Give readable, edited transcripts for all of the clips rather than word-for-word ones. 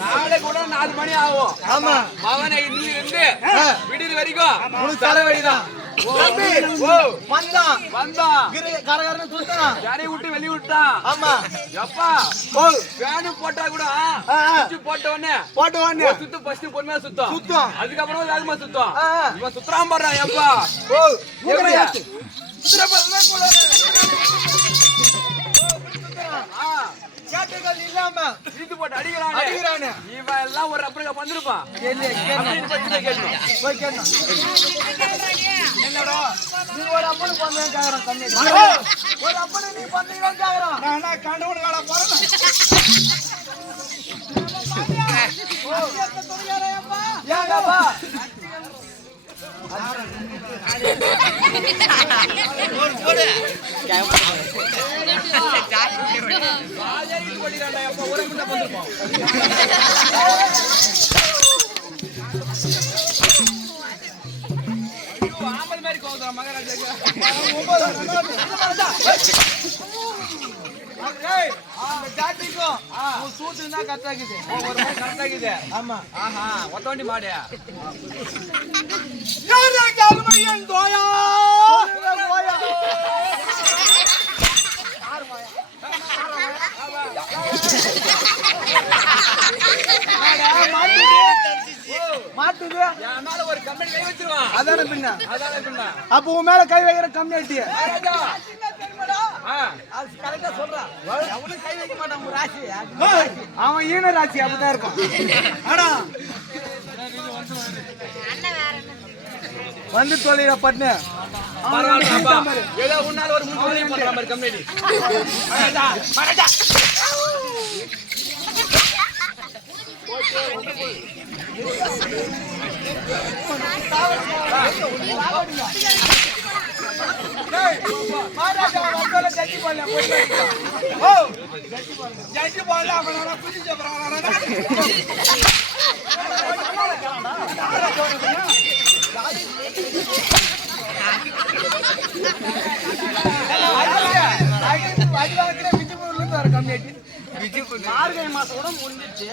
நாளை கூட 4 மணி ஆகும். ஆமா மகனை இன்னில இருந்து விடியல் வரைக்கும் முழு தலைவலிதான். கரகரன்னு சுத்தான், யாரையும் விட்டு வெளிய விட்டான். ஆமா எப்பா ஃபேன் போட்டா கூட போட்ட உடனே சுத்து ஃபர்ஸ்ட் பொறுமையா சுத்தம், அதுக்கப்புறம் வேகமா சுத்தம். இவன் சுத்தராம பாடுறான். எப்பா கேட்டுகள் இல்லாம இழுத்து போட்டு அடிக்கிறானே. இவன் எல்லாம் ஒரு அப்புறம் வந்திருப்பான். என்னடா நீ ஒரு அப்பனு பண்ணேன் கேக்குறான். கண்ணே ஒரு அப்பனு நீ பண்ணீங்கன்னு கேக்குறான். நான் கண்டவன கால போறேன். ஏங்கப்பா ஒத்தவண்டி மாடு மாட்டுது ஒரு கம்பெனி கை வச்சிருவான். அதான பின்ன அப்ப உன் மேல கை வைக்கிற கம்யூனிட்டி அவன் ஈன ராசி அப்படிதான் இருப்பான். ஆனா வந்து தொழில பண்ணு ஏதோ உன்னால ஒரு முன்னாடி கம்யூனிட்டி மார்கழி மாசம் கூட முடிஞ்சிச்சு.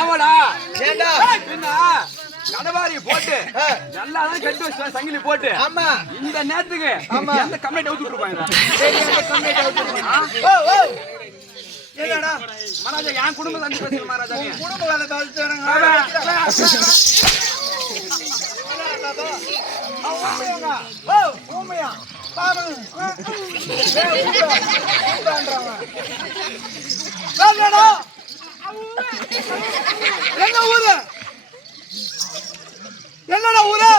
ஆமாடா கடவாரி போட்டு நல்லா கட்டி வச்சு சங்கிலி போட்டு இந்த நேரத்துக்கு அந்த கம்ப்ளைண்ட் அவுத்து விட்டுருப்பாங்க. மகாராஜா என் குடும்பம் வந்து பேசுங்க மகாராஜா. என்ன ஊரு என்னடா ஊரு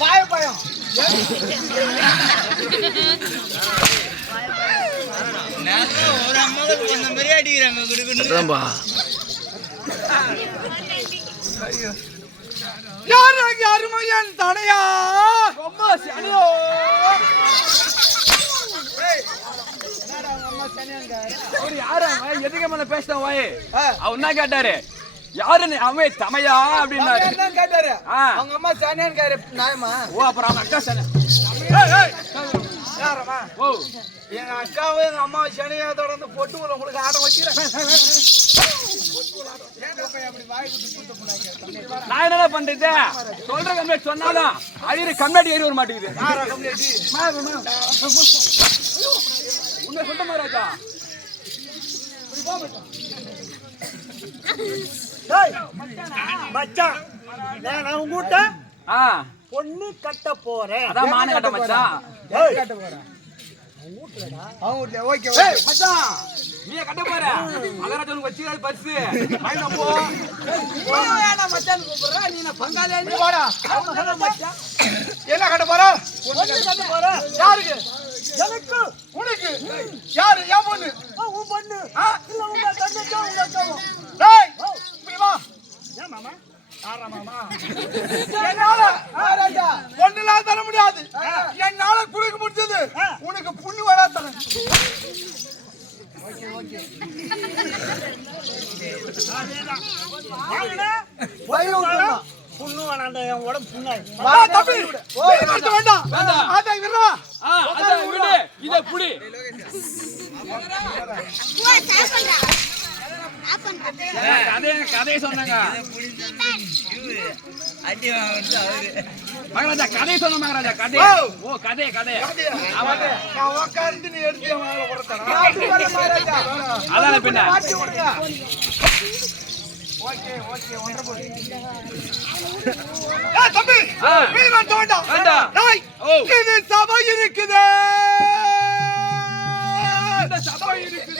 வாயப்பயம் ஒரு அம்மாவுக்கு அந்த மாதிரி அடிக்கிறாங்க கொடுக்கணும். யாருமையன் தனையா எதுக்கு மேல பேசிட்டான் வாய் அவன் என்ன கேட்டாரு யாரு அவன் தமையா அப்படின்னு கேட்டாரு. அவங்க அம்மா சனியான் கேரு நாயமா. ஓ அப்புறம் அவங்க அக்கா சனி ஓ எங்க அக்காவும் எங்க அம்மா சனியா தொடர்ந்து பொட்டு உங்களுக்கு ஆட்டம் வச்சுக்கிறேன். நான் என்ன பண்றது சொல்ற கம்ப்ளைண்ட் சொன்னாலும் அழியிற கம்ப்ளைண்ட் ஏறி வர மாட்டேங்குது. உண்மை சொல்ற மகாராஜா மச்சான் நான் உங்ககிட்ட பொண்ணு கட்ட போறேன். அதான் மானு கட்ட மச்சான் கட்ட போறேன். நீ கட்ட போற மகாராஜா வச்சு பரிசு போ மச்சான் கூப்பிடுற நீ பங்காளி என்ன கட்ட போற கட்ட போற யாருக்கு எனக்கு உனக்கு யாரு என் பொண்ணு உன் பொண்ணு இல்ல உங்க தங்கச்சோ உங்க அக்காவோ ஒண்ணுலாம் தர முடியாது. என்னால குளிக்க முடிஞ்சது உனக்கு புண்ணு வேணா தரேன். புண்ணு வேணாண்ட என் உடம்பு புண்ணாய். தம்பி வேண்டாம் இதை புடி. கதையை சொன்னாங்க மகாராஜா, கதையை சொன்ன மகாராஜா. கதை ஓ கதை கதை அதான பின்ன. தம்பி இது சபை இருக்குது. சபை இருக்குது.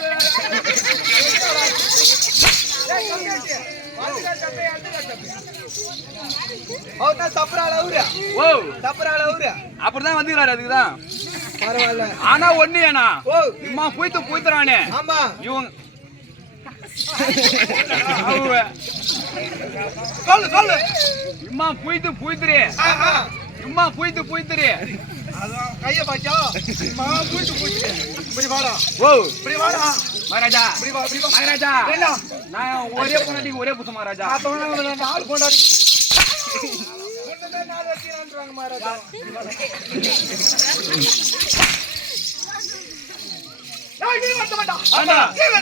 அப்படிதான் வந்துக்கிறாரு. அதுக்குதான் பரவாயில்ல. ஆனா ஒண்ணு ஏனா இம்மா போய்த்து போய்த்துறானே. ஆமா இவங்க சொல்லு சொல்லு. இம்மா போய்த்து போய்த்துரு. இம்மா போய்த்து போய்த்துரு. அதான் கைய பாச்சா. இம்மா போய்த்து போய்த்துரு. இப்படி வாடா. ஓ இப்படி வாடா மகாராஜா. இப்படி வா இப்படி வா மகாராஜா. என்ன நான் ஒரே பொண்டாட்டிக்கு ஒரே புத்த மகாராஜா. நாலு பொண்டாட்டி ஒண்ணுமே நாலு வச்சிரான்றாங்க மகாராஜா.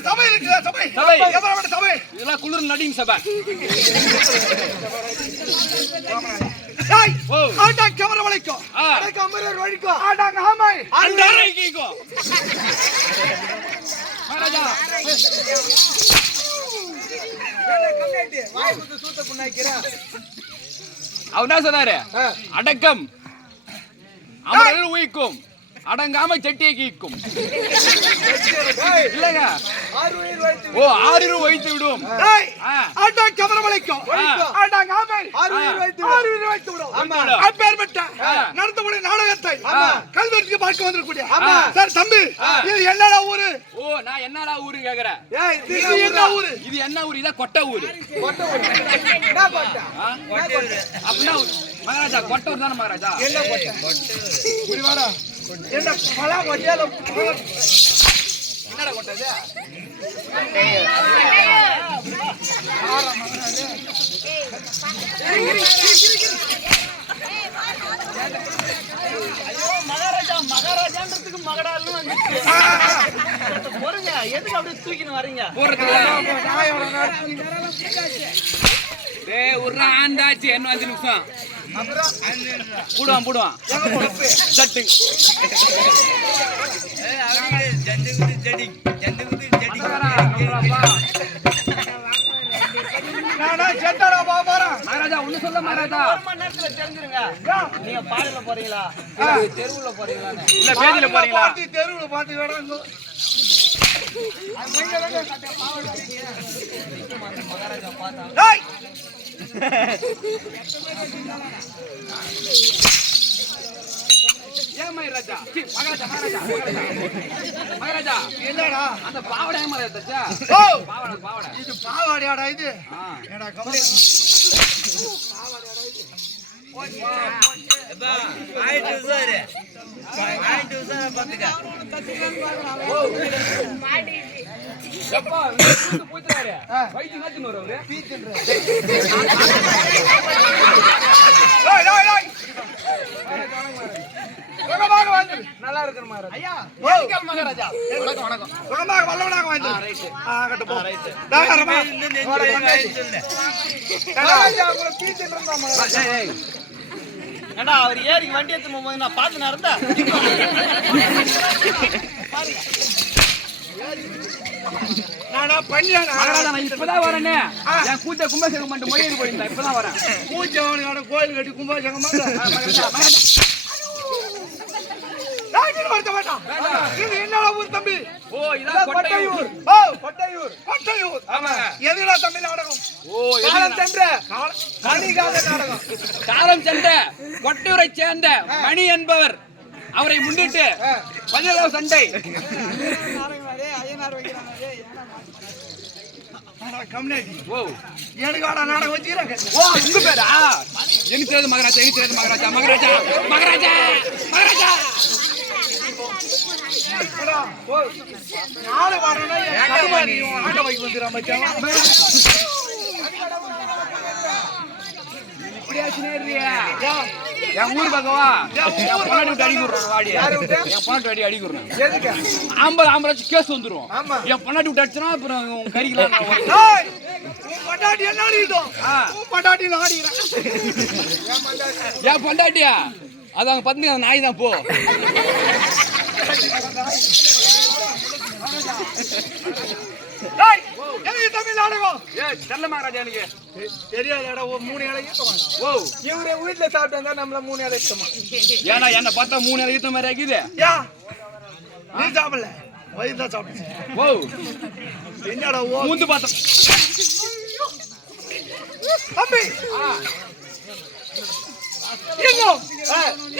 சபை இருக்கு. சபை சபை சபை இதெல்லாம் குளிர் நடிங்க சபை. கேமரா வளைக்கும் அமரர் வழிக்கும் மகாராஜா. அவர் என்ன சொன்னாரு? அடக்கம் அமரர் உயிக்கும், அடங்காம செட்டியை கீக்கும். இல்லங்க ஓ 6 வைத்து விடும். நாடகத்தை கல்வெட்டுக்கு பார்க்க வந்திருக்கூடிய தம்பி என்னடா ஊரு? ஓ நான் என்னடா ஊரு கேக்குறேன். என்ன ஊரு? இது என்ன ஊரு? இதான் கொட்டை ஊரு. அப்படின்னா மகாராஜா கொட்டை ஊர் தானே மகாராஜா. என்ன கொட்டை? என்ன பலா கொட்டையால என்னடா கொட்டது? மகாராஜான்றதுக்கு மகடாலும் போறீங்க. எதுக்கு அப்படியே தூக்கின்னு வரீங்க? ஒரு ஆண்டாச்சு என்ன 5 நிமிஷம் போடுவான் சட்டு. மகாராஜா ஒண்ணு சொல்ல மகாராஜா. 1 மணி நேரத்துல தெரிஞ்சிருங்க. நீங்க பாடல போறீங்களா தெருவுல போறீங்களா? இல்ல பேதில போறீங்களா? தெருவுல பாட்டு வேடாங்க. மகாராஜா பார்த்தா மகாராஜா மகாராஜா என்னடா அந்த பாவடை மகாராஜா. பாவடை இது பாவாடையாடா இது. ஏடா கமலே நல்லா இருக்கு மகாராஜா. மகாராஜா வணக்கம் வணக்கம். சுகமாக வல்லவனாக வந்து ஆகட்டும் போ. தாராளமா மகாராஜா உங்களை பீத்திட்டு இருந்தா மகாராஜா. ஏண்டா அவர் ஏறி வண்டி எடுத்து போகும்போது நான் பார்த்து நடந்தா நானா பண்ணியானா மகாராஜா. நான் இப்பதான் வரேனே. என் கூட்ட கும்பாபிஷேகம் பண்ணிட்டு மொழியில் போயிருந்தேன். இப்பதான் வரேன். பூஜை கோயில் கட்டி கும்பாபிஷேகம் என்னடா ஊர் தம்பி? ஓ இதான் கொட்டையூர். ஓ கொட்டையூர் கொட்டையூர். ஆமா எதுடா தம்பி நாடகம்? ஓ காலம் சென்ற மணிகால நாடகம். காலம் சென்ற கொட்டையூரை சேர்ந்த மணி என்பவர் அவரை முன்னிட்டு 17 சண்டை. கம்யூனிட்டி ஓ எனக்கு ஆட நாடகம் வச்சுக்கிறாங்க ஓ உங்க பேரா எனக்கு தெரியாது மகாராஜா எனக்கு தெரியாது மகாராஜா மகாராஜா மகாராஜா மகாராஜா நாளை வாடனா ஆட்ட வைக்க வந்துடுறா மச்சான் இப்படியா சினேறியா என் ஊர் பக்கவா என் பொண்ணாடி விட்டு அடி விடுறோம் வாடி என் பொண்ணாடி அடி அடிக்கிறேன் எதுக்கு ஆம்பளை கேஸ் வந்துரும் என் பொண்ணாடி விட்டு அடிச்சனா அப்புறம் கறிக்கலாம் உன் பொண்டாட்டி என்ன ஆடிட்டோம் உன் பொண்டாட்டி ஆடிக்கிறேன் என் பொண்டாட்டியா அது அவங்க பத்னி அந்த நாய் தான் போ தமிழ் நாடகம் தெரியல மகாராஜா எனக்கு தெரியாத மூணு இலைக்கு ஓ இவரு வீட்டுல சாப்பிட்டா நம்மள மூணு இலை இஷ்டமா ஏன்னா என்ன பார்த்தா 3 இலைக்கு மாதிரி ஆகுது நீ சாப்பிடல வயிறு தான் சாப்பிட்டேன் ஓ என்னடா மூந்து பார்த்தோம் தம்பி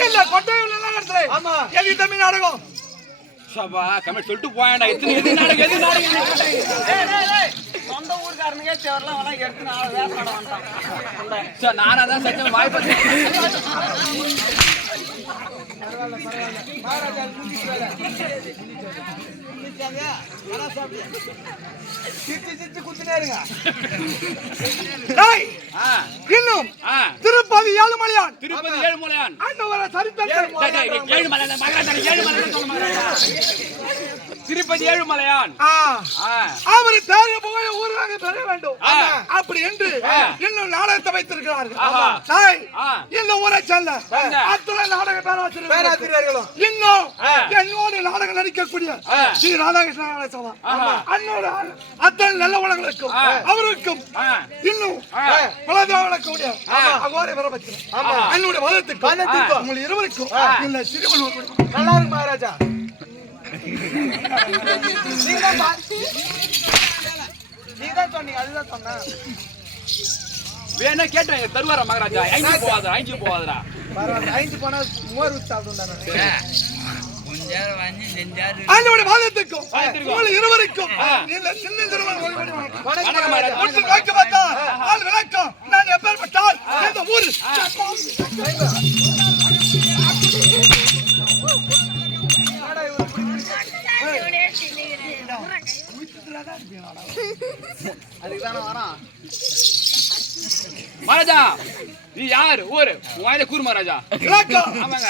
இல்ல கொட்டையில இடத்துல ஆமா எது தமிழ் நாடகம் சபா கமெண்ட் சொல்லிட்டு போயடா எது நாடகம் சொந்த ஊர்காரனுக்கே தேவலாம் வேணா எடுத்து நாளை வேசாட வேண்டாம் சார் நானா தான் சத்தியம் வாய்ப்பு இன்னும் திருப்பதி ஏழுமலையான் அண்ணவர திருப்பதி ஏழுமலையான் அவர் தேர்வு போய் ஊராக பெற வேண்டும் அப்படி என்று இன்னும் நாடகத்தை வைத்திருக்கிறார்கள் இந்த ஊரை செல்ல அத்தனை நாடக பேராசிரியர்களும் இன்னும் என்னோட நாடகம் நடிக்கக்கூடிய ஸ்ரீ ராதாகிருஷ்ணன் அண்ணோட அத்தனை நல்ல உலகளுக்கும் அவருக்கும் இன்னும் பலதேவனக்கூடிய அகோரை வரபட்சம் என்னுடைய மதத்துக்கு உங்கள் இருவருக்கும் இந்த சிறுவன் நல்லா இருக்கு மகாராஜா நீதான் சொன்னீங்க அதுதான் சொன்னேன் வேணா கேட்டேன் தருவாரா மகாராஜா 5 போவாதரா பரவாயில்ல 5 போனா மோர் ஊத்தி சாப்பிடுண்டா ஆண்டவருடைய வாதத்துக்கும் உங்கள் இருவருக்கும் இந்த சின்ன சிறுவன் வணக்கம் பார்த்தா ஆள் விளக்கம் நான் எப்பேற்பட்டால் இந்த ஊர் அதுக்குதானே வரான் மகாராஜா நீ யாரு ஊரு வாயில கூறு மகாராஜா ஆமாங்க